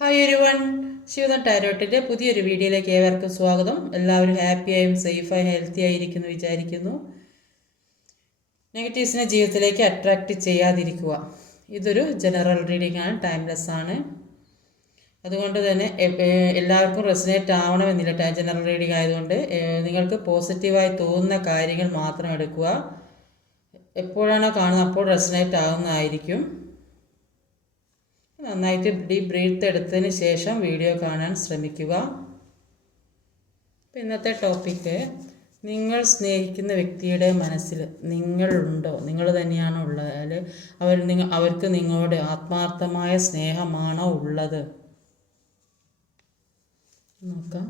Hi ഒരു one ശിവദം ടാരോട്ടിന്റെ പുതിയൊരു വീഡിയോയിലേക്ക് ഏവർക്കും സ്വാഗതം. എല്ലാവരും ഹാപ്പിയായും സേഫായി ഹെൽത്തി ആയിരിക്കുന്നു വിചാരിക്കുന്നു. നെഗറ്റീവ്സിനെ ജീവിതത്തിലേക്ക് അട്രാക്റ്റ് ചെയ്യാതിരിക്കുക. ഇതൊരു ജനറൽ റീഡിംഗ് ആണ് ടൈംലെസ് ആണ്. അതുകൊണ്ട് തന്നെ എല്ലാവർക്കും റെസിനേറ്റ് ആവണമെന്നില്ല ജനറൽ റീഡിംഗ് ആയതുകൊണ്ട്. നിങ്ങൾക്ക് പോസിറ്റീവായി തോന്നുന്ന കാര്യങ്ങൾ മാത്രം എടുക്കുക. എപ്പോഴാണോ കാണുന്നത് അപ്പോൾ റെസിനേറ്റ് ആവുന്നതായിരിക്കും. നന്നായിട്ട് ഡീപ് ബ്രീത്ത് എടുത്തതിന് ശേഷം വീഡിയോ കാണാൻ ശ്രമിക്കുക. ഇന്നത്തെ ടോപ്പിക്ക് നിങ്ങൾ സ്നേഹിക്കുന്ന വ്യക്തിയുടെ മനസ്സിൽ നിങ്ങളുണ്ടോ? നിങ്ങൾ തന്നെയാണോ ഉള്ളത് അവർ നിങ്ങൾ അവർക്ക് നിങ്ങളോട് ആത്മാർത്ഥമായ സ്നേഹമാണോ ഉള്ളത്? നോക്കാം.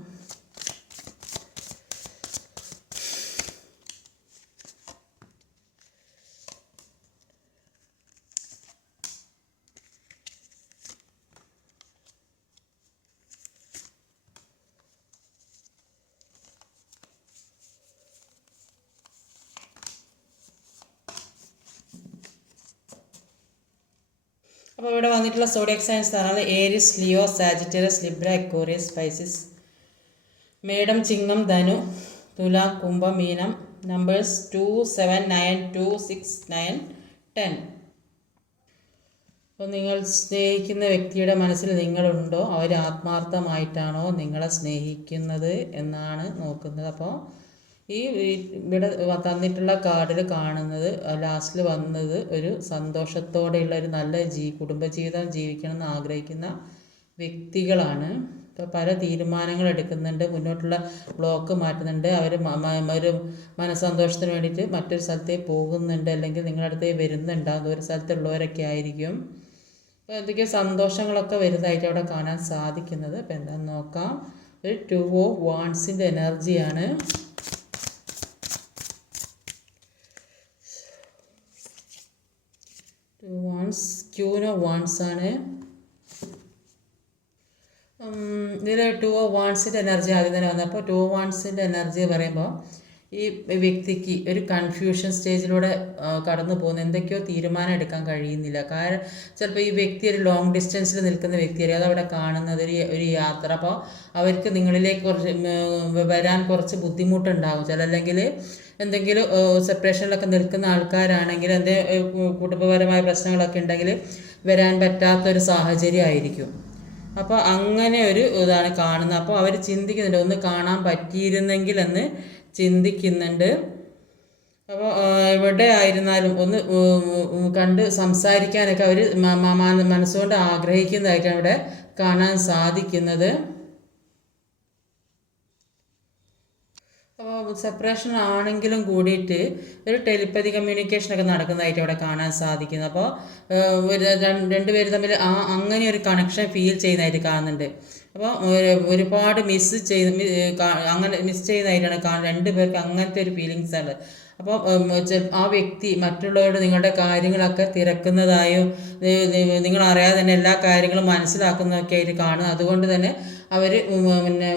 അപ്പോൾ ഇവിടെ വന്നിട്ടുള്ള സോഡിയക് സയൻസ് പറഞ്ഞാൽ Aries Leo Sagittarius Libra Aquarius Pisces madam ചിങ്ങം ധനു തുല കുംഭം മീനം numbers two seven nine two six nine ten അപ്പോൾ നിങ്ങൾ സ്നേഹിക്കുന്ന വ്യക്തിയുടെ മനസ്സിൽ നിങ്ങളുണ്ടോ? അവർ ആത്മാർത്ഥമായിട്ടാണോ നിങ്ങളെ സ്നേഹിക്കുന്നത് എന്നാണ് നോക്കുന്നത്. അപ്പോൾ ഈ ഇവിടെ തന്നിട്ടുള്ള കാർഡിൽ കാണുന്നത് ലാസ്റ്റിൽ വന്നത് ഒരു സന്തോഷത്തോടെയുള്ള ഒരു നല്ല ജീ കുടുംബജീവിതം ജീവിക്കണം എന്ന് ആഗ്രഹിക്കുന്ന വ്യക്തികളാണ്. ഇപ്പോൾ പല തീരുമാനങ്ങൾ എടുക്കുന്നുണ്ട് മുന്നോട്ടുള്ള ബ്ലോക്ക് മാറ്റുന്നുണ്ട് അവർ ഒരു മനസ്സന്തോഷത്തിന് വേണ്ടിയിട്ട് മറ്റൊരു സ്ഥലത്തേക്ക് പോകുന്നുണ്ട് അല്ലെങ്കിൽ നിങ്ങളുടെ അടുത്തേക്ക് വരുന്നുണ്ടാകും ഒരു സ്ഥലത്തുള്ളവരൊക്കെ ആയിരിക്കും. അപ്പോൾ എന്തൊക്കെയോ സന്തോഷങ്ങളൊക്കെ വരുന്നതായിട്ട് അവിടെ കാണാൻ സാധിക്കുന്നത്. അപ്പോൾ എന്താണെന്ന് നോക്കാം. ഒരു ടു ഓഫ് വാൺസിന്റെ എനർജിയാണ് ടു വാൺസ് ക്യൂനോ വാൺസ് ആണ് ഇതിൽ ടു ഓ വാൺസിന്റെ എനർജി ആദ്യം തന്നെ വന്നപ്പോൾ ടു വാൺസിന്റെ എനർജി പറയുമ്പോൾ ഈ വ്യക്തിക്ക് ഒരു കൺഫ്യൂഷൻ സ്റ്റേജിലൂടെ കടന്നു പോകുന്ന എന്തൊക്കെയോ തീരുമാനം എടുക്കാൻ കഴിയുന്നില്ല. കാരണം ചിലപ്പോൾ ഈ വ്യക്തി ഒരു ലോങ് ഡിസ്റ്റൻസിൽ നിൽക്കുന്ന വ്യക്തിയായിരിക്കും അതവിടെ കാണുന്നത് ഒരു ഒരു യാത്ര. അപ്പോൾ അവർക്ക് നിങ്ങളിലേക്ക് കുറച്ച് വരാൻ കുറച്ച് ബുദ്ധിമുട്ടുണ്ടാകും. ചില അല്ലെങ്കിൽ എന്തെങ്കിലും സെപ്പറേഷനിലൊക്കെ നിൽക്കുന്ന ആൾക്കാരാണെങ്കിൽ എന്തെങ്കിലും കുടുംബപരമായ പ്രശ്നങ്ങളൊക്കെ ഉണ്ടെങ്കിൽ വരാൻ പറ്റാത്തൊരു സാഹചര്യമായിരിക്കും അപ്പോൾ അങ്ങനെ ഒരു ഇതാണ് കാണുന്നത്. അപ്പോൾ അവർ ചിന്തിക്കുന്നുണ്ട് ഒന്ന് കാണാൻ പറ്റിയിരുന്നെങ്കിൽ എന്ന് ചിന്തിക്കുന്നുണ്ട്. അപ്പോൾ എവിടെ ആയിരുന്നാലും ഒന്ന് കണ്ട് സംസാരിക്കാനൊക്കെ അവർ മനസ്സുകൊണ്ട് ആഗ്രഹിക്കുന്നതായിട്ടാണ് ഇവിടെ കാണാൻ സാധിക്കുന്നത്. അപ്പോൾ സെപ്പറേഷൻ ആണെങ്കിലും കൂടിയിട്ട് ഒരു ടെലിപ്പതി കമ്മ്യൂണിക്കേഷനൊക്കെ നടക്കുന്നതായിട്ട് അവിടെ കാണാൻ സാധിക്കുന്നു അപ്പോൾ രണ്ടുപേരും രണ്ട് രണ്ടുപേര് തമ്മിൽ ആ അങ്ങനെ ഒരു കണക്ഷൻ ഫീൽ ചെയ്യുന്നതായിട്ട് കാണുന്നുണ്ട്. അപ്പോൾ ഒരുപാട് മിസ് ചെയ്ത് അങ്ങനെ മിസ് ചെയ്യുന്നതായിട്ടാണ് കാണുന്നത് രണ്ട് പേർക്ക് അങ്ങനത്തെ ഒരു ഫീലിങ്സ് ആണ്. അപ്പോൾ ആ വ്യക്തി മറ്റുള്ളവരോട് നിങ്ങളുടെ കാര്യങ്ങളൊക്കെ തിരക്കുന്നതായും നിങ്ങൾ അറിയാതെ തന്നെ എല്ലാ കാര്യങ്ങളും മനസ്സിലാക്കുന്നതൊക്കെ ആയിട്ട് കാണും. അതുകൊണ്ട് തന്നെ അവർ പിന്നെ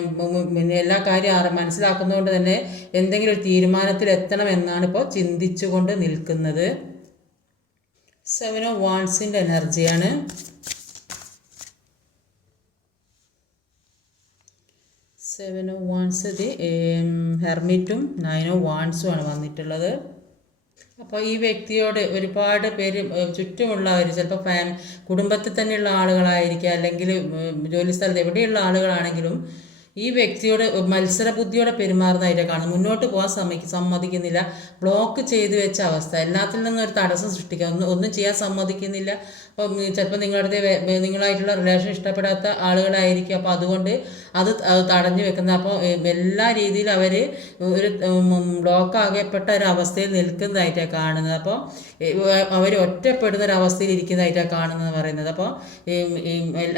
പിന്നെ എല്ലാ കാര്യം മനസ്സിലാക്കുന്നതുകൊണ്ട് തന്നെ എന്തെങ്കിലും ഒരു തീരുമാനത്തിൽ എത്തണം എന്നാണ് ഇപ്പോൾ ചിന്തിച്ചുകൊണ്ട് നിൽക്കുന്നത്. സെവൻ ഓഫ് വാൺസിന്റെ എനർജിയാണ് സെവൻ ഓഫ് വാൺസ് ഇത് ഹെർമിറ്റും നയൻ ഓഫ് വാൺസും ആണ് വന്നിട്ടുള്ളത്. അപ്പോൾ ഈ വ്യക്തിയോട് ഒരുപാട് പേര് ചുറ്റുമുള്ള ചുറ്റുമുള്ളവർ ചിലപ്പോൾ ഫാം കുടുംബത്തിൽ തന്നെയുള്ള ആളുകളായിരിക്കാം അല്ലെങ്കിൽ ജോലി സ്ഥലത്ത് എവിടെയുള്ള ആളുകളാണെങ്കിലും ഈ വ്യക്തിയോട് മത്സര ബുദ്ധിയോടെ പെരുമാറുന്നതായിട്ട് കാണും മുന്നോട്ട് പോകാൻ സമ്മതി സമ്മതിക്കുന്നില്ല. ബ്ലോക്ക് ചെയ്തു വെച്ച അവസ്ഥ. എല്ലാത്തിൽ നിന്നും ഒരു തടസ്സം സൃഷ്ടിക്കുക ഒന്നും ഒന്നും ചെയ്യാൻ സമ്മതിക്കുന്നില്ല. ചിലപ്പോൾ നിങ്ങളുടെ നിങ്ങളായിട്ടുള്ള റിലേഷൻ ഇഷ്ടപ്പെടാത്ത ആളുകളായിരിക്കും. അപ്പോൾ അതുകൊണ്ട് അത് തടഞ്ഞു വെക്കുന്നത്. അപ്പോൾ എല്ലാ രീതിയിലും അവർ ഒരു ബ്ലോക്ക് ആകപ്പെട്ട ഒരു അവസ്ഥയിൽ നിൽക്കുന്നതായിട്ടാണ് കാണുന്നത്. അപ്പോൾ അവർ ഒറ്റപ്പെടുന്ന ഒരു അവസ്ഥയിൽ ഇരിക്കുന്നതായിട്ടാണ് കാണുന്നത് പറയുന്നത്. അപ്പോൾ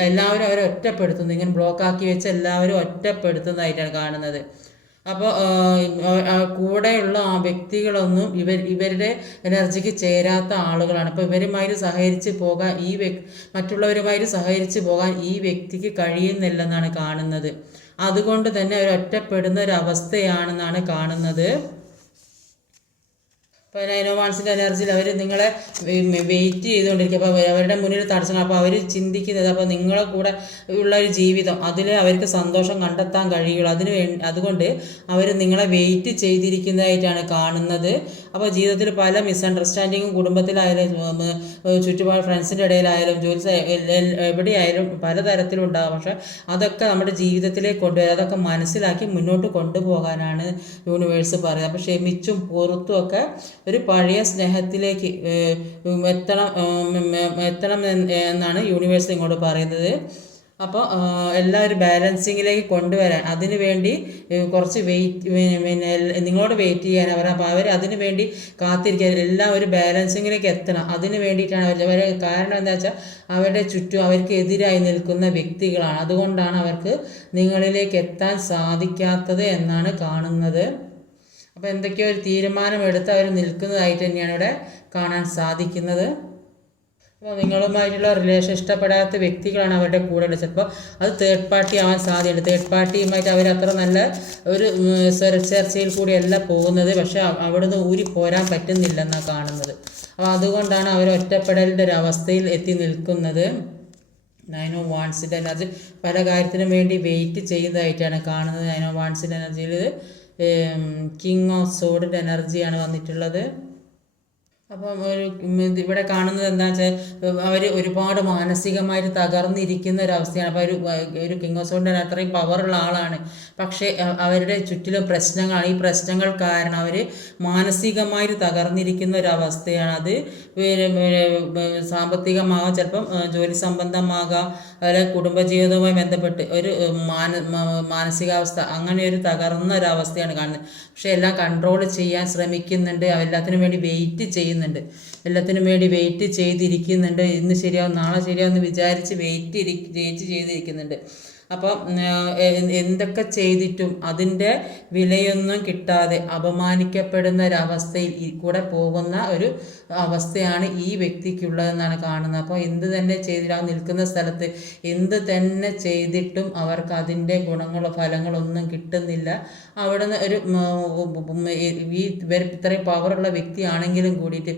എല്ലാവരും അവരെ ഒറ്റപ്പെടുത്തുന്നു. ഇങ്ങനെ ബ്ലോക്ക് ആക്കി വെച്ച് എല്ലാവരും ഒറ്റപ്പെടുത്തുന്നതായിട്ടാണ് കാണുന്നത്. അപ്പോൾ കൂടെയുള്ള ആ വ്യക്തികളൊന്നും ഇവർ ഇവരുടെ എനർജിക്ക് ചേരാത്ത ആളുകളാണ്. അപ്പോൾ ഇവരുമായി സഹകരിച്ച് പോകാൻ ഈ വ്യക്തി മറ്റുള്ളവരുമായി സഹകരിച്ച് പോകാൻ ഈ വ്യക്തിക്ക് കഴിയുന്നില്ലെന്നാണ് കാണുന്നത്. അതുകൊണ്ട് തന്നെ അവർ ഒറ്റപ്പെടുന്ന ഒരു അവസ്ഥയാണെന്നാണ് കാണുന്നത്. ഇപ്പോൾ നൈനോവാൺസിന്റെ എനർജിയിൽ അവർ നിങ്ങളെ വെയിറ്റ് ചെയ്തുകൊണ്ടിരിക്കുക അപ്പോൾ അവരുടെ മുന്നിൽ തടസ്സങ്ങൾ അപ്പോൾ അവർ ചിന്തിക്കുന്നത് അപ്പോൾ നിങ്ങളെ കൂടെ ഉള്ള ഒരു ജീവിതം അതിൽ അവർക്ക് സന്തോഷം കണ്ടെത്താൻ കഴിയുള്ളൂ. അതിന് വേണ്ടി അതുകൊണ്ട് അവർ നിങ്ങളെ വെയിറ്റ് ചെയ്തിരിക്കുന്നതായിട്ടാണ് കാണുന്നത്. അപ്പോൾ ജീവിതത്തിൽ പല മിസ്അണ്ടർസ്റ്റാൻഡിങ്ങും കുടുംബത്തിലായാലും ചുറ്റുപാട് ഫ്രണ്ട്സിന്റെ ഇടയിലായാലും ജോലി എവിടെയായാലും പലതരത്തിലും ഉണ്ടാകും പക്ഷേ അതൊക്കെ നമ്മുടെ ജീവിതത്തിലേക്ക് കൊണ്ടുവരിക അതൊക്കെ മനസ്സിലാക്കി മുന്നോട്ട് കൊണ്ടുപോകാനാണ് യൂണിവേഴ്സ് പറയുക അപ്പോൾ ക്ഷമിച്ചും പുറത്തും ഒക്കെ ഒരു പഴയ സ്നേഹത്തിലേക്ക് എത്തണം എത്തണം എന്നാണ് യൂണിവേഴ്സ് ഇങ്ങോട്ട് പറയുന്നത്. അപ്പോൾ എല്ലാവരും ബാലൻസിങ്ങിലേക്ക് കൊണ്ടുവരാൻ. അതിനു വേണ്ടി കുറച്ച് വെയിറ്റ് പിന്നെ നിങ്ങളോട് വെയിറ്റ് ചെയ്യാൻ അവർ അപ്പോൾ അവർ അതിനു വേണ്ടി കാത്തിരിക്കാൻ എല്ലാം ഒരു ബാലൻസിങ്ങിലേക്ക് എത്തണം. അതിന് വേണ്ടിയിട്ടാണ് അവർ അവർ കാരണം എന്താ വെച്ചാൽ അവരുടെ ചുറ്റും അവർക്ക് എതിരായി നിൽക്കുന്ന വ്യക്തികളാണ്. അതുകൊണ്ടാണ് അവർക്ക് നിങ്ങളിലേക്ക് എത്താൻ സാധിക്കാത്തത് എന്നാണ് കാണുന്നത്. അപ്പോൾ എന്തൊക്കെയോ ഒരു തീരുമാനമെടുത്ത് അവർ നിൽക്കുന്നതായിട്ട് തന്നെയാണ് ഇവിടെ കാണാൻ സാധിക്കുന്നത്. അപ്പോൾ നിങ്ങളുമായിട്ടുള്ള റിലേഷൻ ഇഷ്ടപ്പെടാത്ത വ്യക്തികളാണ് അവരുടെ കൂടെ ഉള്ളത്. ചിലപ്പോൾ അത് തേർഡ് പാർട്ടി ആവാൻ സാധ്യതയുണ്ട്. തേർഡ് പാർട്ടിയുമായിട്ട് അവർ അത്ര നല്ല ഒരു ചർച്ചയിൽ കൂടിയല്ല പോകുന്നത്. പക്ഷേ അവ- അവിടുന്ന് ഊരി പോരാൻ പറ്റുന്നില്ലെന്നാണ് കാണുന്നത്. അപ്പോൾ അതുകൊണ്ടാണ് അവർ ഒറ്റപ്പെടലിന്റെ ഒരു അവസ്ഥയിൽ എത്തി നിൽക്കുന്നത്. നൈനോ വാൺസിന്റെ എനർജി പല കാര്യത്തിനും വേണ്ടി വെയിറ്റ് ചെയ്യുന്നതായിട്ടാണ് കാണുന്നത്. നൈനോ വാൺസിന്റെ എനർജിയിൽ കിങ് ഓഫ് സോഡിന്റെ എനർജിയാണ് വന്നിട്ടുള്ളത്. അപ്പം ഒരു ഇവിടെ കാണുന്നത് എന്താ വെച്ചാൽ അവർ ഒരുപാട് മാനസികമായിട്ട് തകർന്നിരിക്കുന്ന ഒരവസ്ഥയാണ് അപ്പോൾ ഒരു ഒരു കിങ് ഓഫ് സോണിന്റെ അത്രയും പവറുള്ള ആളാണ്. പക്ഷേ അവരുടെ ചുറ്റിലും പ്രശ്നങ്ങളാണ്. ഈ പ്രശ്നങ്ങൾ കാരണം അവർ മാനസികമായിട്ട് തകർന്നിരിക്കുന്ന ഒരവസ്ഥയാണ് അത് സാമ്പത്തികമാകാം ചിലപ്പം ജോലി സംബന്ധമാകാം അല്ലെങ്കിൽ കുടുംബജീവിതവുമായി ബന്ധപ്പെട്ട് ഒരു മാന മാനസികാവസ്ഥ അങ്ങനെ ഒരു തകർന്ന ഒരവസ്ഥയാണ് കാണുന്നത്. പക്ഷേ എല്ലാം കൺട്രോൾ ചെയ്യാൻ ശ്രമിക്കുന്നുണ്ട്. എല്ലാത്തിനും വേണ്ടി വെയിറ്റ് ചെയ്യുന്നുണ്ട്. എല്ലാത്തിനും വേണ്ടി വെയിറ്റ് ചെയ്തിരിക്കുന്നുണ്ട്. ഇന്ന് ശരിയാവും നാളെ ശരിയാവും എന്ന് വിചാരിച്ച് വെയിറ്റ് ഇരി വെയിറ്റ് ചെയ്തിരിക്കുന്നുണ്ട്. അപ്പം എന്തൊക്കെ ചെയ്തിട്ടും അതിന്റെ വിലയൊന്നും കിട്ടാതെ അപമാനിക്കപ്പെടുന്ന ഒരവസ്ഥയിൽ കൂടെ പോകുന്ന ഒരു അവസ്ഥയാണ് ഈ വ്യക്തിക്കുള്ളതെന്നാണ് കാണുന്നത്. അപ്പോൾ എന്ത് തന്നെ ചെയ്തിട്ട് നിൽക്കുന്ന സ്ഥലത്ത് എന്ത് തന്നെ ചെയ്തിട്ടും അവർക്ക് അതിന്റെ ഗുണങ്ങളോ ഫലങ്ങളോ ഒന്നും കിട്ടുന്നില്ല. അവിടെ നിന്ന് ഒരു ഈ ഇത്രയും പവറുള്ള വ്യക്തിയാണെങ്കിലും കൂടിയിട്ട്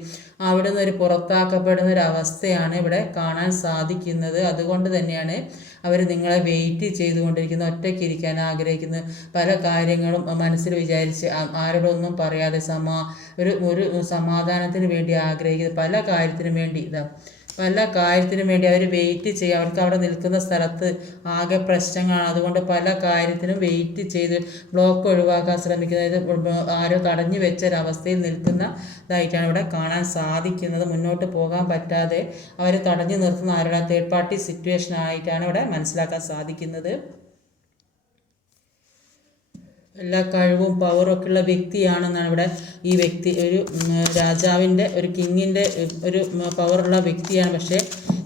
അവിടെ നിന്ന് ഒരു പുറത്താക്കപ്പെടുന്ന ഒരു അവസ്ഥയാണ് ഇവിടെ കാണാൻ സാധിക്കുന്നത്. അതുകൊണ്ട് തന്നെയാണ് അവർ നിങ്ങളെ വെയിറ്റ് ചെയ്തുകൊണ്ടിരിക്കുന്നു ഒറ്റയ്ക്ക് ഇരിക്കാൻ ആഗ്രഹിക്കുന്നു. പല കാര്യങ്ങളും മനസ്സിൽ വിചാരിച്ച് ആരോടൊന്നും പറയാതെ സമാ ഒരു ഒരു സമാധാനത്തിന് വേണ്ടി ആഗ്രഹിക്കുന്നു. പല കാര്യത്തിനും വേണ്ടി ഇതാ പല കാര്യത്തിനും വേണ്ടി അവർ വെയിറ്റ് ചെയ്യും. അവർക്ക് അവിടെ നിൽക്കുന്ന സ്ഥലത്ത് ആകെ പ്രശ്നങ്ങളാണ്. അതുകൊണ്ട് പല കാര്യത്തിനും വെയിറ്റ് ചെയ്ത് ബ്ലോക്ക് ഒഴിവാക്കാൻ ശ്രമിക്കുന്നത്. ആരോ തടഞ്ഞു വെച്ച ഒരവസ്ഥയിൽ നിൽക്കുന്ന ഇതായിട്ടാണ് ഇവിടെ കാണാൻ സാധിക്കുന്നത്. മുന്നോട്ട് പോകാൻ പറ്റാതെ അവർ തടഞ്ഞു നിർത്തുന്ന ആരുടെ തേർഡ് പാർട്ടി സിറ്റുവേഷൻ ആയിട്ടാണ് ഇവിടെ മനസ്സിലാക്കാൻ സാധിക്കുന്നത്. എല്ലാ കഴിവും പവറും ഒക്കെ ഉള്ള വ്യക്തിയാണെന്നാണ് ഇവിടെ ഈ വ്യക്തി ഒരു രാജാവിന്റെ ഒരു കിങ്ങിന്റെ ഒരു പവറുള്ള വ്യക്തിയാണ്. പക്ഷേ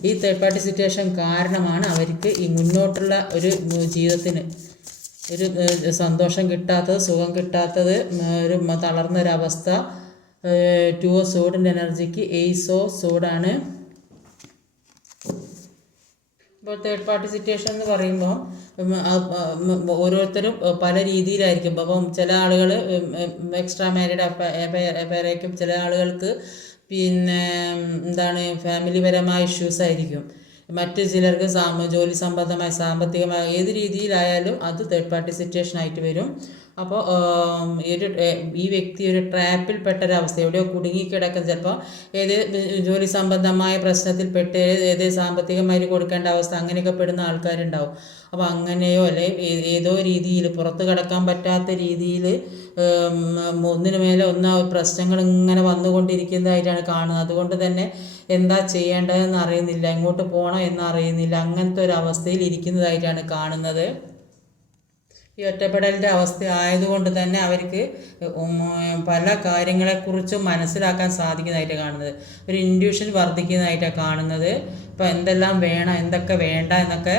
ഈ തേർഡ് പാർട്ടി സിറ്റുവേഷൻ കാരണമാണ് അവർക്ക് ഈ മുന്നോട്ടുള്ള ഒരു ജീവിതത്തിന് ഒരു സന്തോഷം കിട്ടാത്തത് സുഖം കിട്ടാത്തത് ഒരു തളർന്നൊരവസ്ഥ ടു ഓ സോഡിന്റെ എനർജിക്ക് എയ്സോ സോഡാണ് ഇപ്പോൾ തേർഡ് പാർട്ടി സിറ്റുവേഷൻ എന്ന് പറയുമ്പോൾ ഓരോരുത്തരും പല രീതിയിലായിരിക്കും. അപ്പം ചില ആളുകൾ എക്സ്ട്രാ മാരീഡ് അഫയറായിരിക്കും ചില ആളുകൾക്ക് പിന്നെ എന്താണ് എന്താണ് ഫാമിലിപരമായ ഇഷ്യൂസ് ആയിരിക്കും. മറ്റു ചിലർക്ക് സാമ ജോലി സംബന്ധമായ സാമ്പത്തികമായ ഏത് രീതിയിലായാലും അത് തേർഡ് പാർട്ടി സിറ്റുവേഷൻ ആയിട്ട് വരും. അപ്പോൾ ഈ ഒരു ഈ വ്യക്തി ഒരു ട്രാപ്പിൽ പെട്ട ഒരവസ്ഥ എവിടെയോ കുടുങ്ങിക്കിടക്കുന്ന ചിലപ്പോൾ ഏത് ജോലി സംബന്ധമായ പ്രശ്നത്തിൽ പെട്ട് ഏത് സാമ്പത്തികമായി കൊടുക്കേണ്ട അവസ്ഥ അങ്ങനെയൊക്കെ പെടുന്ന ആൾക്കാരുണ്ടാവും. അപ്പോൾ അങ്ങനെയോ അല്ലെ ഏതോ രീതിയിൽ പുറത്ത് കിടക്കാൻ പറ്റാത്ത രീതിയിൽ ഒന്നിനു മേലെ ഒന്നാ പ്രശ്നങ്ങൾ ഇങ്ങനെ വന്നുകൊണ്ടിരിക്കുന്നതായിട്ടാണ് കാണുന്നത്. അതുകൊണ്ട് തന്നെ എന്താ ചെയ്യേണ്ടതെന്ന് അറിയുന്നില്ല എങ്ങോട്ട് പോകണം എന്നറിയുന്നില്ല അങ്ങനത്തെ ഒരു അവസ്ഥയിൽ ഇരിക്കുന്നതായിട്ടാണ് കാണുന്നത്. ഈ ഒറ്റപ്പെടലിന്റെ അവസ്ഥ ആയതുകൊണ്ട് തന്നെ അവർക്ക് പല കാര്യങ്ങളെക്കുറിച്ചും മനസ്സിലാക്കാൻ സാധിക്കുന്നതായിട്ട് കാണുന്നത്. ഒരു ഇൻഡ്യൂഷൻ വർദ്ധിക്കുന്നതായിട്ടാണ് കാണുന്നത്. ഇപ്പോൾ എന്തെല്ലാം വേണം എന്തൊക്കെ വേണ്ട എന്നൊക്കെ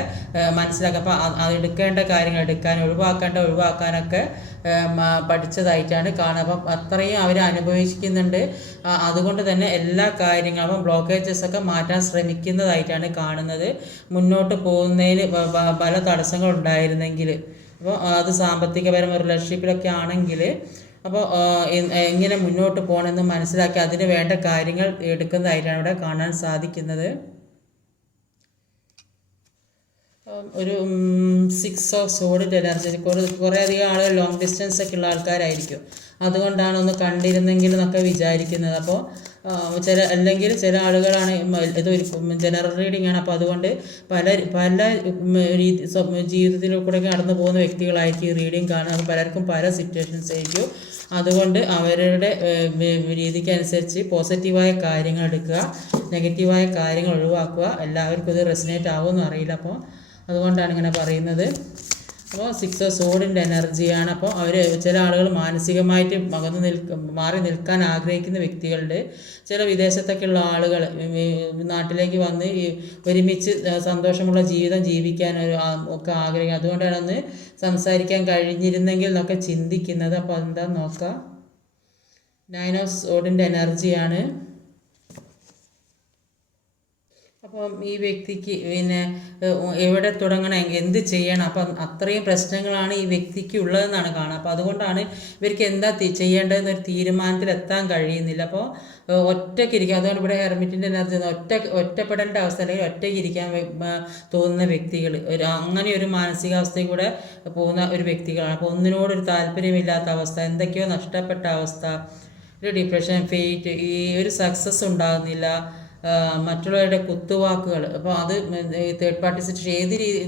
മനസ്സിലാക്കുക അപ്പോൾ എടുക്കേണ്ട കാര്യങ്ങൾ എടുക്കാൻ ഒഴിവാക്കേണ്ട ഒഴിവാക്കാനൊക്കെ പഠിച്ചതായിട്ടാണ് കാണുക അപ്പം അത്രയും അവർ അനുഭവിക്കുന്നുണ്ട് അതുകൊണ്ട് തന്നെ എല്ലാ കാര്യങ്ങളും അപ്പം ബ്ലോക്കേജസ് ഒക്കെ മാറ്റാൻ ശ്രമിക്കുന്നതായിട്ടാണ് കാണുന്നത്. മുന്നോട്ട് പോകുന്നതിന് പല തടസ്സങ്ങൾ ഉണ്ടായിരുന്നെങ്കിൽ അപ്പോൾ അത് സാമ്പത്തികപരം റിലേഷൻഷിപ്പിലൊക്കെ ആണെങ്കിൽ അപ്പോൾ എങ്ങനെ മുന്നോട്ട് പോകണമെന്ന് മനസ്സിലാക്കി അതിന് വേണ്ട കാര്യങ്ങൾ എടുക്കുന്നതായിട്ടാണ് ഇവിടെ കാണാൻ സാധിക്കുന്നത്. ഒരു സിക്സ് ഓഫ് സോളിഡ് എനർജി കുറേ കുറേ ആളുകൾ ലോങ് ഡിസ്റ്റൻസ് ഒക്കെ ഉള്ള ആൾക്കാരായിരിക്കും. അതുകൊണ്ടാണ് ഒന്ന് കണ്ടിരുന്നെങ്കിൽ എന്നൊക്കെ വിചാരിക്കുന്നത്. അപ്പോൾ ചില അല്ലെങ്കിൽ ചില ആളുകളാണ് ഇത് ജനറൽ റീഡിംഗ് ആണ്. അപ്പോൾ അതുകൊണ്ട് പല പല രീതി ജീവിതത്തിൽ കൂടെ കടന്നു പോകുന്ന വ്യക്തികളായിരിക്കും ഈ റീഡിംഗ് കാണുന്നത്. പലർക്കും പല സിറ്റുവേഷൻസ് ആയിരിക്കും. അതുകൊണ്ട് അവരുടെ രീതിക്കനുസരിച്ച് പോസിറ്റീവായ കാര്യങ്ങൾ എടുക്കുക നെഗറ്റീവായ കാര്യങ്ങൾ ഒഴിവാക്കുക. എല്ലാവർക്കും ഇത് റെസിനേറ്റ് ആവുമെന്ന് അറിയില്ല. അപ്പോൾ അതുകൊണ്ടാണ് ഇങ്ങനെ പറയുന്നത്. അപ്പോൾ സിക്സ് സോഡിന്റെ എനർജിയാണ് അപ്പോൾ അവർ ചില ആളുകൾ മാനസികമായിട്ട് മകന്ന് നിൽക്ക മാറി നിൽക്കാൻ ആഗ്രഹിക്കുന്ന വ്യക്തികളുണ്ട് ചില വിദേശത്തൊക്കെയുള്ള ആളുകൾ നാട്ടിലേക്ക് വന്ന് ഒരുമിച്ച് സന്തോഷമുള്ള ജീവിതം ജീവിക്കാൻ ഒരു ഒക്കെ ആഗ്രഹിക്കും അതുകൊണ്ടാണ് ഒന്ന് സംസാരിക്കാൻ കഴിഞ്ഞിരുന്നെങ്കിൽ എന്നൊക്കെ ചിന്തിക്കുന്നത്. അപ്പോൾ എന്താ നോക്കാം. നയൻ ഓഫ് സോഡിന്റെ എനർജിയാണ് അപ്പം ഈ വ്യക്തിക്ക് പിന്നെ എവിടെ തുടങ്ങണം എന്ത് ചെയ്യണം? അപ്പം അത്രയും പ്രശ്നങ്ങളാണ് ഈ വ്യക്തിക്ക് ഉള്ളതെന്നാണ് കാണുക അപ്പോൾ അതുകൊണ്ടാണ് ഇവർക്ക് എന്താ ചെയ്യേണ്ടതെന്നൊരു തീരുമാനത്തിൽ എത്താൻ കഴിയുന്നില്ല. അപ്പോൾ ഒറ്റയ്ക്കിരിക്കുക അതുകൊണ്ട് ഇവിടെ ഹെർമിറ്റിന്റെ എനർജി ഒറ്റ ഒറ്റപ്പെടേണ്ട അവസ്ഥ അല്ലെങ്കിൽ ഒറ്റയ്ക്കിരിക്കാൻ തോന്നുന്ന വ്യക്തികൾ ഒരു അങ്ങനെ ഒരു മാനസികാവസ്ഥയിൽ കൂടെ പോകുന്ന ഒരു വ്യക്തികളാണ്. അപ്പോൾ ഒന്നിനോടൊരു താല്പര്യമില്ലാത്ത അവസ്ഥ എന്തൊക്കെയോ നഷ്ടപ്പെട്ട അവസ്ഥ ഒരു ഡിപ്രഷൻ ഫെയ്റ്റ് ഈ ഒരു സക്സസ് ഉണ്ടാകുന്നില്ല മറ്റുള്ളവരുടെ കുത്തുവാക്കുകൾ. അപ്പോൾ അത് തേർഡ് പാർട്ടി സിറ്റുവേഷൻ ഏത് രീതി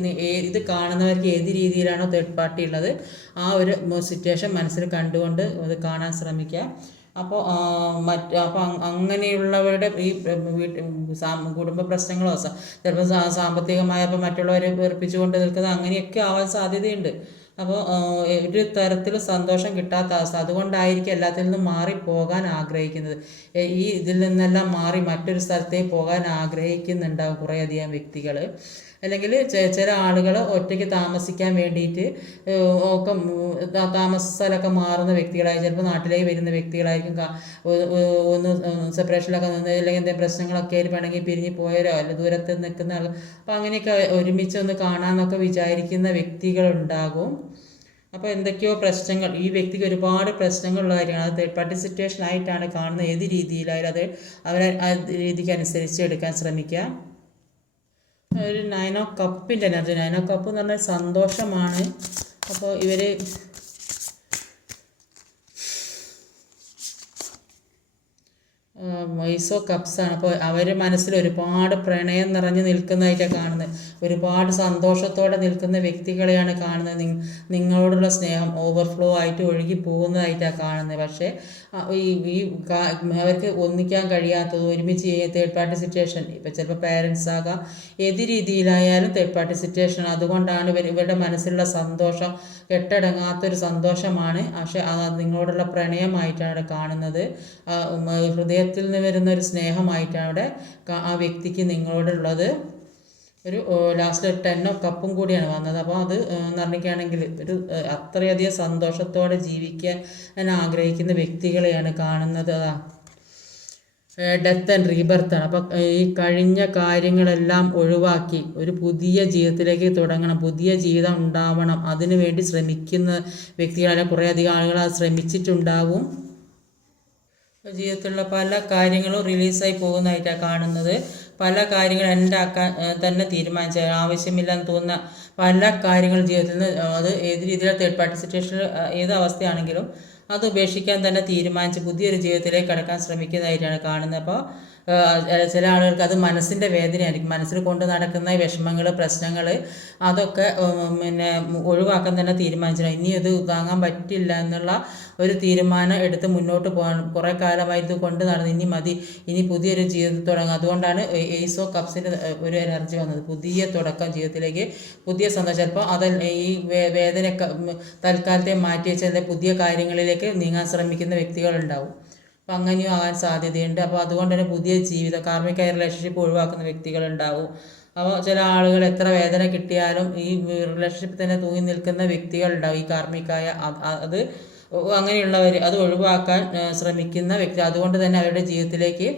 ഇത് കാണുന്നവർക്ക് ഏത് രീതിയിലാണോ തേർഡ് പാർട്ടി ഉള്ളത് ആ ഒരു സിറ്റുവേഷൻ മനസ്സിൽ കണ്ടുകൊണ്ട് അത് കാണാൻ ശ്രമിക്കുക അപ്പോൾ മറ്റ് അപ്പോൾ അങ്ങനെയുള്ളവരുടെ ഈ വീട്ടിൽ കുടുംബ പ്രശ്നങ്ങളോ ചിലപ്പോൾ സാമ്പത്തികമായ ഇപ്പോൾ മറ്റുള്ളവരെ വെറുപ്പിച്ചുകൊണ്ട് നിൽക്കുന്നത് അങ്ങനെയൊക്കെ ആവാൻ സാധ്യതയുണ്ട്. അപ്പോൾ ഒരു തരത്തിലും സന്തോഷം കിട്ടാത്ത അവസ്ഥ. അതുകൊണ്ടായിരിക്കും എല്ലാത്തിൽ നിന്നും പോകാൻ ആഗ്രഹിക്കുന്നത്. ഈ ഇതിൽ നിന്നെല്ലാം മാറി മറ്റൊരു സ്ഥലത്തേക്ക് പോകാൻ ആഗ്രഹിക്കുന്നുണ്ടാവും കുറേയധികം വ്യക്തികൾ അല്ലെങ്കിൽ ചില ആളുകൾ ഒറ്റയ്ക്ക് താമസിക്കാൻ വേണ്ടിയിട്ട് ഒക്കെ താമസ സ്ഥലമൊക്കെ മാറുന്ന വ്യക്തികളായി ചിലപ്പോൾ നാട്ടിലേക്ക് വരുന്ന വ്യക്തികളായിരിക്കും ഒന്ന് സെപ്പറേഷനിലൊക്കെ നിന്ന് അല്ലെങ്കിൽ എന്തെങ്കിലും പ്രശ്നങ്ങളൊക്കെ ആയിട്ട് വേണമെങ്കിൽ പിരിഞ്ഞ് പോയാലോ അല്ല ദൂരത്ത് നിൽക്കുന്ന ആൾ അപ്പോൾ അങ്ങനെയൊക്കെ ഒരുമിച്ച് ഒന്ന് കാണാമെന്നൊക്കെ വിചാരിക്കുന്ന വ്യക്തികളുണ്ടാകും. അപ്പോൾ എന്തൊക്കെയോ പ്രശ്നങ്ങൾ ഈ വ്യക്തിക്ക് ഒരുപാട് പ്രശ്നങ്ങളുള്ള അത് തേർഡ് പാർട്ടി സിറ്റുവേഷൻ ആയിട്ടാണ് കാണുന്നത്. ഏത് രീതിയിലായാലും അത് അവരെ രീതിക്ക് അനുസരിച്ച് എടുക്കാൻ ശ്രമിക്കുക. ഒരു നയൻ ഓ കപ്പിന്റെ എനർജി നയൻ ഓ കപ്പ് എന്ന് പറഞ്ഞാൽ സന്തോഷമാണ്. അപ്പോൾ ഇവർ മൈസോ കപ്സാണ് അപ്പോൾ അവർ മനസ്സിൽ ഒരുപാട് പ്രണയം നിറഞ്ഞു നിൽക്കുന്നതായിട്ടാണ് കാണുന്നത്. ഒരുപാട് സന്തോഷത്തോടെ നിൽക്കുന്ന വ്യക്തികളെയാണ് കാണുന്നത്. നിങ്ങളോടുള്ള സ്നേഹം ഓവർഫ്ലോ ആയിട്ട് ഒഴുകി പോകുന്നതായിട്ടാണ് കാണുന്നത്. പക്ഷേ ഈ ഈ അവർക്ക് ഒന്നിക്കാൻ കഴിയാത്തത് ഒരുമിച്ച് തേർഡ് പാർട്ടി സിറ്റുവേഷൻ ഇപ്പം ചിലപ്പോൾ പേരൻസ് ആകാം ഏത് രീതിയിലായാലും തേർഡ് പാർട്ടി സിറ്റുവേഷൻ അതുകൊണ്ടാണ് ഇവർ ഇവരുടെ മനസ്സിലുള്ള സന്തോഷം കെട്ടടങ്ങാത്തൊരു സന്തോഷമാണ്. പക്ഷേ നിങ്ങളോടുള്ള പ്രണയമായിട്ടാണ് അവിടെ കാണുന്നത്. ഹൃദയത്തിൽ നിന്ന് വരുന്ന ഒരു സ്നേഹമായിട്ടാണ് അവിടെ ആ വ്യക്തിക്ക് നിങ്ങളോടുള്ളത്. ഒരു ലാസ്റ്റ് ടെൻ ഓഫ് കപ്പും കൂടിയാണ് വന്നത്. അപ്പോൾ അത് നിർണിക്കുകയാണെങ്കിൽ ഒരു അത്രയധികം സന്തോഷത്തോടെ ജീവിക്കാൻ ആഗ്രഹിക്കുന്ന വ്യക്തികളെയാണ് കാണുന്നത്. അതാ. ഡെത്ത് ആൻഡ് റീബർത്ത് ആണ്. അപ്പം ഈ കഴിഞ്ഞ കാര്യങ്ങളെല്ലാം ഒഴിവാക്കി ഒരു പുതിയ ജീവിതത്തിലേക്ക് തുടങ്ങണം. പുതിയ ജീവിതം ഉണ്ടാവണം. അതിനു വേണ്ടി ശ്രമിക്കുന്ന വ്യക്തികളെ കുറേയധികം ആളുകൾ. അത് ശ്രമിച്ചിട്ടുണ്ടാവും. ജീവിതത്തിലുള്ള പല കാര്യങ്ങളും റിലീസായി പോകുന്നതായിട്ടാണ് കാണുന്നത്. പല കാര്യങ്ങൾ ഉണ്ടാക്കാൻ തന്നെ തീരുമാനിച്ച ആവശ്യമില്ലെന്ന് തോന്നുന്ന പല കാര്യങ്ങൾ ജീവിതത്തിൽ നിന്ന് അത് ഏത് രീതിയിലുള്ള തേർഡ് പാർട്ടി സിറ്റുവേഷനിൽ ഏത് അവസ്ഥയാണെങ്കിലും അത് ഉപേക്ഷിക്കാൻ തന്നെ തീരുമാനിച്ച് പുതിയൊരു ജീവിതത്തിലേക്ക് കടക്കാൻ ശ്രമിക്കുന്നതായിട്ടാണ് കാണുന്നത്. അപ്പോൾ ചില ആളുകൾക്ക് അത് മനസ്സിന്റെ വേദനയായിരിക്കും. മനസ്സിൽ കൊണ്ട് നടക്കുന്ന വിഷമങ്ങൾ പ്രശ്നങ്ങൾ അതൊക്കെ പിന്നെ ഒഴിവാക്കാൻ തന്നെ തീരുമാനിച്ചില്ല ഇനി ഇത് താങ്ങാൻ പറ്റില്ല എന്നുള്ള ഒരു തീരുമാനം എടുത്ത് മുന്നോട്ട് പോകാൻ കുറേ കാലമായി ഇത് കൊണ്ട് നടന്ന് ഇനി മതി. ഇനി പുതിയൊരു ജീവിതം തുടങ്ങും. അതുകൊണ്ടാണ് എയ്സോ കപ്സിന്റെ ഒരു എനർജി വന്നത്. പുതിയ തുടക്കം ജീവിതത്തിലേക്ക് പുതിയ സന്തോഷം. ചിലപ്പോൾ അത് ഈ വേദന തൽക്കാലത്തെ മാറ്റി വെച്ചാൽ പുതിയ കാര്യങ്ങളിലേക്ക് നീങ്ങാൻ ശ്രമിക്കുന്ന വ്യക്തികളുണ്ടാവും. അപ്പം അങ്ങനെയും ആകാൻ സാധ്യതയുണ്ട്. അപ്പോൾ അതുകൊണ്ട് തന്നെ പുതിയ ജീവിതം കാർമ്മിക റിലേഷൻഷിപ്പ് ഒഴിവാക്കുന്ന വ്യക്തികളുണ്ടാവും. അപ്പോൾ ചില ആളുകൾ എത്ര വേദന കിട്ടിയാലും ഈ റിലേഷൻഷിപ്പിൽ തന്നെ തൂങ്ങി നിൽക്കുന്ന വ്യക്തികളുണ്ടാവും. ഈ കാർമ്മികായ അത് അങ്ങനെയുള്ളവർ അത് ഒഴിവാക്കാൻ ശ്രമിക്കുന്ന വ്യക്തി അതുകൊണ്ട് തന്നെ അവരുടെ ജീവിതത്തിലേക്ക്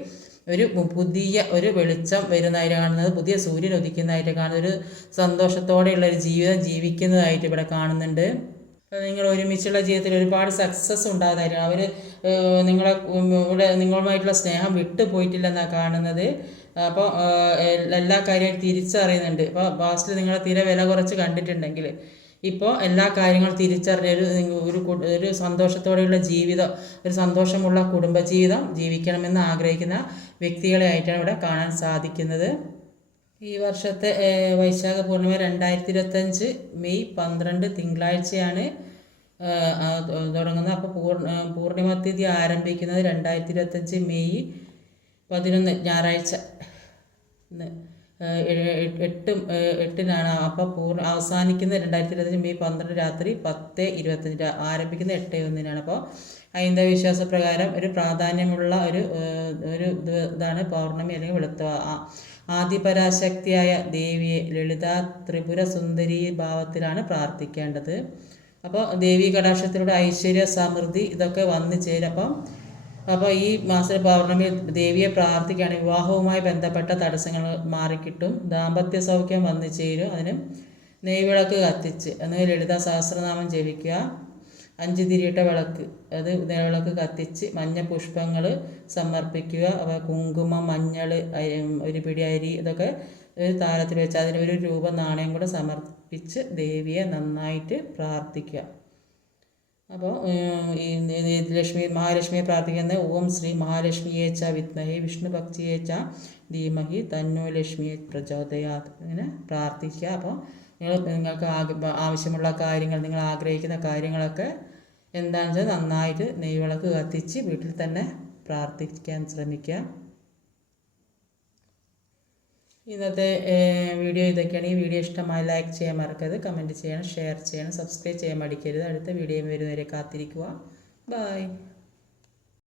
ഒരു പുതിയ ഒരു വെളിച്ചം വരുന്നതായിട്ട് കാണുന്നത് പുതിയ സൂര്യൻ ഉദിക്കുന്നതായിട്ട് കാണുന്നത് ഒരു സന്തോഷത്തോടെയുള്ള ഒരു ജീവിതം ജീവിക്കുന്നതായിട്ട് ഇവിടെ കാണുന്നുണ്ട്. നിങ്ങൾ ഒരുമിച്ചുള്ള ജീവിതത്തിൽ ഒരുപാട് സക്സസ് ഉണ്ടാകുന്നതായിരിക്കും അവർ നിങ്ങളെ ഇവിടെ നിങ്ങളുമായിട്ടുള്ള സ്നേഹം വിട്ടു പോയിട്ടില്ലെന്നാണ് കാണുന്നത് അപ്പോൾ എല്ലാ കാര്യവും തിരിച്ചറിയുന്നുണ്ട്. അപ്പോൾ പാസ്റ്റിൽ നിങ്ങളെ തീരെ വില കുറച്ച് കണ്ടിട്ടുണ്ടെങ്കിൽ ഇപ്പോൾ എല്ലാ കാര്യങ്ങളും തിരിച്ചറിഞ്ഞ ഒരു ഒരു ഒരു സന്തോഷത്തോടെയുള്ള ജീവിതം ഒരു സന്തോഷമുള്ള കുടുംബജീവിതം ജീവിക്കണമെന്ന് ആഗ്രഹിക്കുന്ന വ്യക്തികളെ ആയിട്ടാണ് ഇവിടെ കാണാൻ സാധിക്കുന്നത്. ഈ വർഷത്തെ വൈശാഖ പൂർണിമ രണ്ടായിരത്തി ഇരുപത്തഞ്ച് മെയ് പന്ത്രണ്ട് തിങ്കളാഴ്ചയാണ് തുടങ്ങുന്നത്. അപ്പോൾ പൂർണ പൂർണിമ തീയതി ആരംഭിക്കുന്നത് രണ്ടായിരത്തി ഇരുപത്തഞ്ച് മെയ് പതിനൊന്ന് ഞായറാഴ്ച. എട്ട് എട്ടിനാണ്. അപ്പോൾ പൂർണ അവസാനിക്കുന്നത് രണ്ടായിരത്തി ഇരുപത്തഞ്ച് മെയ് പന്ത്രണ്ട് രാത്രി പത്ത് ഇരുപത്തഞ്ച് ആരംഭിക്കുന്നത് എട്ട് ഒന്നിനാണ്. അപ്പോൾ ഹൈന്ദവ വിശ്വാസപ്രകാരം ഒരു പ്രാധാന്യമുള്ള ഒരു ഒരു ഇതാണ് പൗർണമി അല്ലെങ്കിൽ വെളുത്ത ആദിപരാശക്തിയായ ദേവിയെ ലളിത ത്രിപുര സുന്ദരി ഭാവത്തിലാണ് പ്രാർത്ഥിക്കേണ്ടത്. അപ്പോൾ ദേവി കടാക്ഷത്തിലൂടെ ഐശ്വര്യ സമൃദ്ധി ഇതൊക്കെ വന്നു ചേരും അപ്പം അപ്പോൾ ഈ മാസ പൗർണമി ദേവിയെ പ്രാർത്ഥിക്കുകയാണ്. വിവാഹവുമായി ബന്ധപ്പെട്ട തടസ്സങ്ങൾ മാറിക്കിട്ടും. ദാമ്പത്യ സൗഖ്യം വന്നു ചേരും. അതിന് നെയ്വിളക്ക് കത്തിച്ച് എന്ന് ലളിത സഹസ്രനാമം ജപിക്കുക. അഞ്ച് തിരിയിട്ട വിളക്ക്. അത് വിളക്ക് കത്തിച്ച് മഞ്ഞ പുഷ്പങ്ങൾ സമർപ്പിക്കുക. അവ കുങ്കുമം മഞ്ഞൾ ഒരു പിടി അരി ഇതൊക്കെ ഒരു താരത്തിൽ വെച്ച് അതിനൊരു രൂപ നാണയം കൂടെ സമർപ്പിച്ച് ദേവിയെ നന്നായിട്ട് പ്രാർത്ഥിക്കുക. അപ്പോൾ ഈ ലക്ഷ്മി മഹാലക്ഷ്മിയെ പ്രാർത്ഥിക്കുന്ന ഓം ശ്രീ മഹാലക്ഷ്മിയെ ച വിദ്മഹേ വിഷ്ണു ഭക്തിയേച്ച ധീമഹി തന്നോ ലക്ഷ്മിയെ പ്രചോദയാത്. ഇങ്ങനെ പ്രാർത്ഥിക്കുക. അപ്പോൾ നിങ്ങൾ നിങ്ങൾക്ക് ആവശ്യമുള്ള കാര്യങ്ങൾ നിങ്ങൾ ആഗ്രഹിക്കുന്ന കാര്യങ്ങളൊക്കെ എന്താണെന്ന് വെച്ചാൽ നന്നായിട്ട് നെയ്വിളക്ക് കത്തിച്ച് വീട്ടിൽ തന്നെ പ്രാർത്ഥിക്കാൻ ശ്രമിക്കുക. ഇന്നത്തെ വീഡിയോ ഇതൊക്കെയാണ് ഈ വീഡിയോ ഇഷ്ടമായി ലൈക്ക് ചെയ്യാൻ മറക്കരുത് കമന്റ് ചെയ്യണം ഷെയർ ചെയ്യണം സബ്സ്ക്രൈബ് ചെയ്യാൻ മടിക്കരുത്. അടുത്ത വീഡിയോ വരുന്നവരെ കാത്തിരിക്കുക. ബൈ.